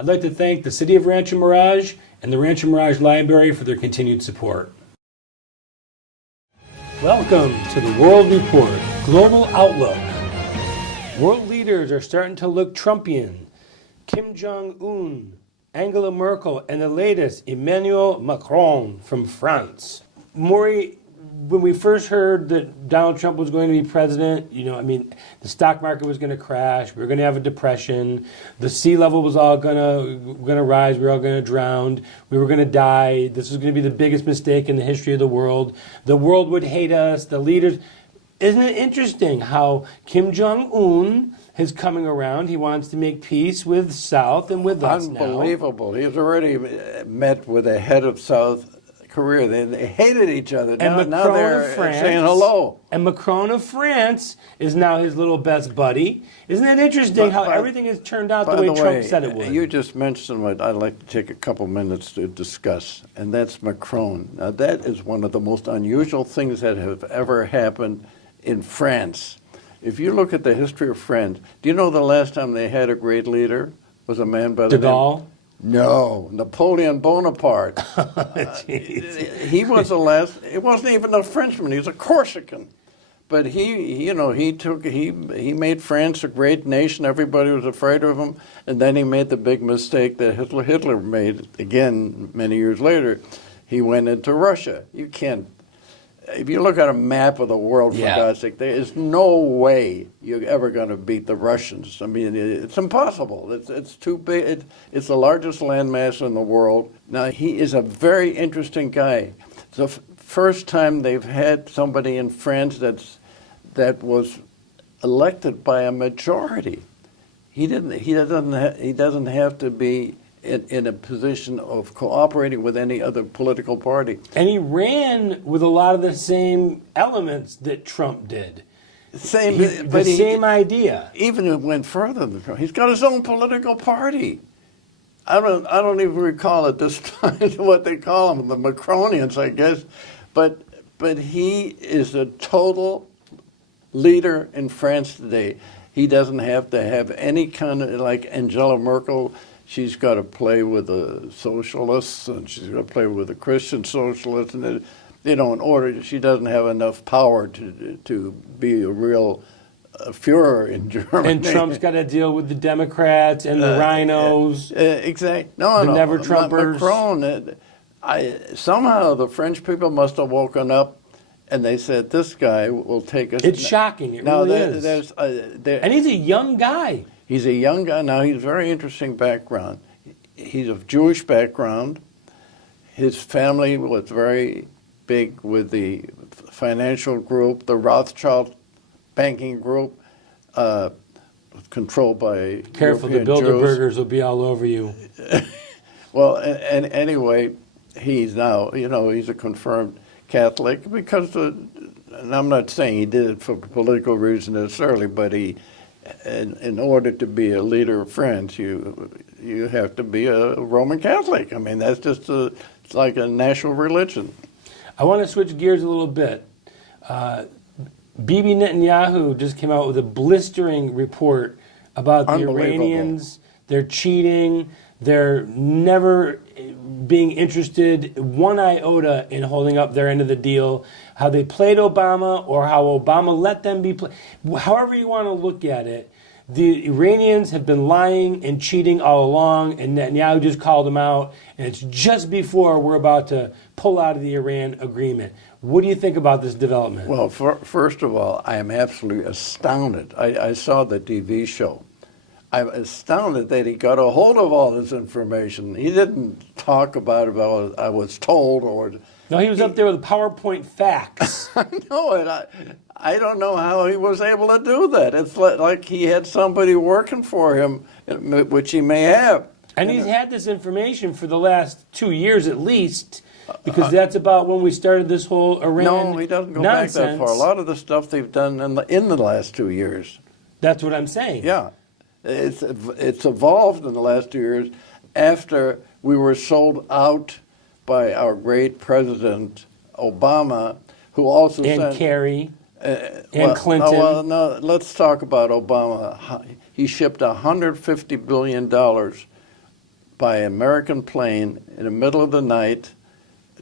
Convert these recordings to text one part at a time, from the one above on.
I'd like to thank the City of Rancho Mirage and the Rancho Mirage Library for their continued support. Welcome to the World Report, Global Outlook. World leaders are starting to look Trumpian. Kim Jong-un, Angela Merkel, and the latest, Emmanuel Macron from France. Maury, when we first heard that Donald Trump was going to be president, the stock market was going to crash. We were going to have a depression. The sea level was all going to rise. We were all going to drown. We were going to die. This was going to be the biggest mistake in the history of the world. The world would hate us. The leaders. Isn't it interesting how Kim Jong-un is coming around? He wants to make peace with South and with us now. Unbelievable. He's already met with the head of South Korea. They hated each other. Now they're saying hello. And Macron of France is now his little best buddy. Isn't it interesting how everything has turned out the way Trump said it would? You just mentioned what I'd like to take a couple minutes to discuss, and that's Macron. Now, that is one of the most unusual things that have ever happened in France. If you look at the history of France, do you know the last time they had a great leader was a man by the De Gaulle? No, Napoleon Bonaparte. He was the last. It wasn't even a Frenchman. He was a Corsican, but he made France a great nation. Everybody was afraid of him, and then he made the big mistake that Hitler made again many years later. He went into Russia. You can't. If you look at a map of the world, for God's sake, there is no way you're ever going to beat the Russians. I mean, it's impossible. It's too big. It's the largest landmass in the world. Now, he is a very interesting guy. It's the first time they've had somebody in France that was elected by a majority. He doesn't have to be in a position of cooperating with any other political party. And he ran with a lot of the same elements that Trump did. Same idea. Even it went further than Trump. He's got his own political party. I don't even recall at this time what they call them, the Macronians, I guess. But he is a total leader in France today. He doesn't have to have any kind of, like Angela Merkel. She's got to play with the socialists, and she's got to play with the Christian socialists, and in order, she doesn't have enough power to be a real Führer in Germany. And Trump's got to deal with the Democrats and the rhinos. Exactly. The never-Trumpers. Macron. Somehow the French people must have woken up, and they said, "This guy will take us." It's shocking. It really is. And he's a young guy. He's a young guy. Now, he's a very interesting background. He's of Jewish background. His family was very big with the financial group, the Rothschild banking group, controlled by Careful, European the Bilderbergers Jews. will be all over you. Well, and anyway, he's now, he's a confirmed Catholic because, and I'm not saying he did it for political reasons necessarily, but in order to be a leader of France, you have to be a Roman Catholic. I mean, that's just it's like a national religion. I want to switch gears a little bit. Bibi Netanyahu just came out with a blistering report about the Iranians. They're cheating. They're never being interested one iota in holding up their end of the deal. How they played Obama, or how Obama let them be played. However you want to look at it, the Iranians have been lying and cheating all along, and Netanyahu just called them out, and it's just before we're about to pull out of the Iran agreement. What do you think about this development? Well, first of all, I am absolutely astounded. I saw the TV show. I'm astounded that he got a hold of all this information. He didn't talk about it, I was told, or... No, he was up there with PowerPoint facts. I know it. I don't know how he was able to do that. It's like he had somebody working for him, which he may have. And he's had this information for the last 2 years at least, because that's about when we started this whole Iran No, he doesn't go nonsense. back that far. A lot of the stuff they've done in the last 2 years. That's what I'm saying. Yeah. It's evolved in the last 2 years after we were sold out by our great President Obama, who also and Kerry and Clinton. No, let's talk about Obama. He shipped $150 billion by American plane in the middle of the night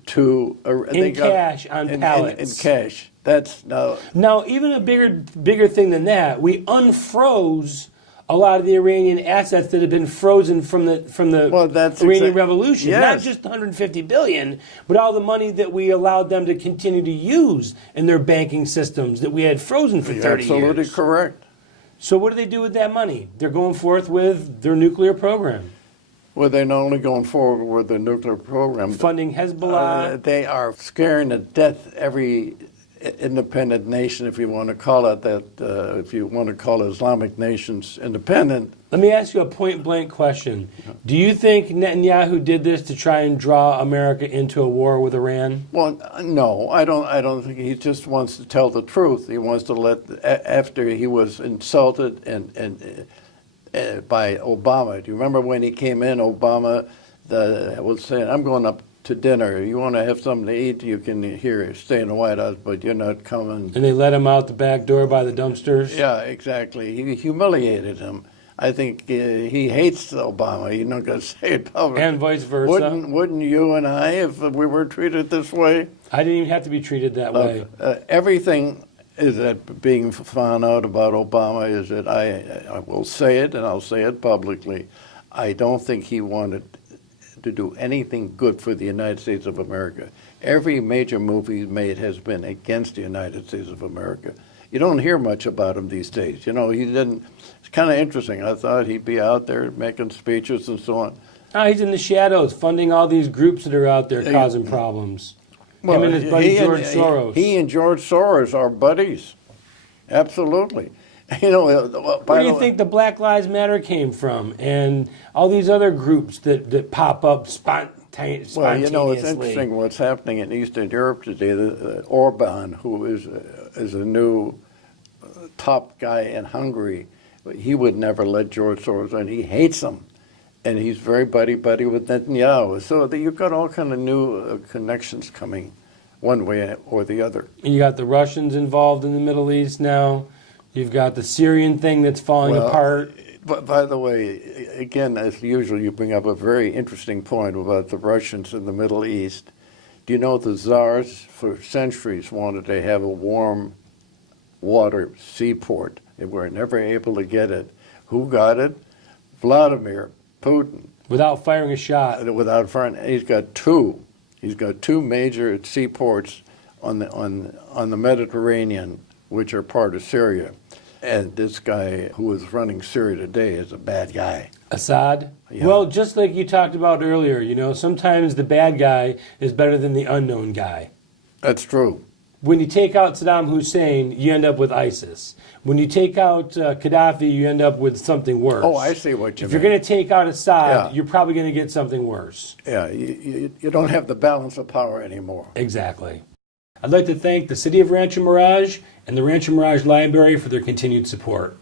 to in cash on pallets. In cash. That's now even a bigger thing than that. We unfroze a lot of the Iranian assets that had been frozen from the Iranian Revolution. Yes. Not just 150 billion, but all the money that we allowed them to continue to use in their banking systems that we had frozen for 30 years. Absolutely correct. So what do they do with that money? They're going forth with their nuclear program. Well, they're not only going forward with the nuclear program. Funding Hezbollah. They are scaring to death every independent nation, if you want to call it that, if you want to call Islamic nations independent. Let me ask you a point-blank question. Do you think Netanyahu did this to try and draw America into a war with Iran? Well, no, I don't think he just wants to tell the truth. He wants to after he was insulted by Obama. Do you remember when he came in, Obama was saying, I'm going up to dinner. You want to have something to eat, you can stay in the White House, but you're not coming. And they let him out the back door by the dumpsters? Yeah, exactly. He humiliated him. I think he hates Obama. You're not going to say it publicly. And vice versa. Wouldn't you and I, if we were treated this way? I didn't even have to be treated that way. Everything is that being found out about Obama is that I will say it, and I'll say it publicly. I don't think he wanted to do anything good for the United States of America. Every major move he's made has been against the United States of America. You don't hear much about him these days. You know, he didn't. It's kind of interesting. I thought he'd be out there making speeches and so on. Oh, he's in the shadows, funding all these groups that are out there causing problems. Well, him and his buddy George Soros. He and George Soros are buddies. Absolutely. You know, where do you think the Black Lives Matter came from, and all these other groups that pop up spontaneously? Well, you know, it's interesting what's happening in Eastern Europe today. Orban, who is a new top guy in Hungary, he would never let George Soros in. He hates him, and he's very buddy-buddy with Netanyahu. So you've got all kind of new connections coming one way or the other. And you got the Russians involved in the Middle East now. You've got the Syrian thing that's falling apart. But by the way, again, as usual, you bring up a very interesting point about the Russians in the Middle East. Do you know the czars for centuries wanted to have a warm water seaport? They were never able to get it. Who got it? Vladimir Putin. Without firing a shot. Without firing. He's got two. He's got two major seaports on the Mediterranean, which are part of Syria. And this guy who is running Syria today is a bad guy. Assad? Yeah. Well, just like you talked about earlier, you know, sometimes the bad guy is better than the unknown guy. That's true. When you take out Saddam Hussein, you end up with ISIS. When you take out Gaddafi, you end up with something worse. Oh, I see what you mean. If you're going to take out Assad, you're probably going to get something worse. Yeah, you don't have the balance of power anymore. Exactly. I'd like to thank the City of Rancho Mirage and the Rancho Mirage Library for their continued support.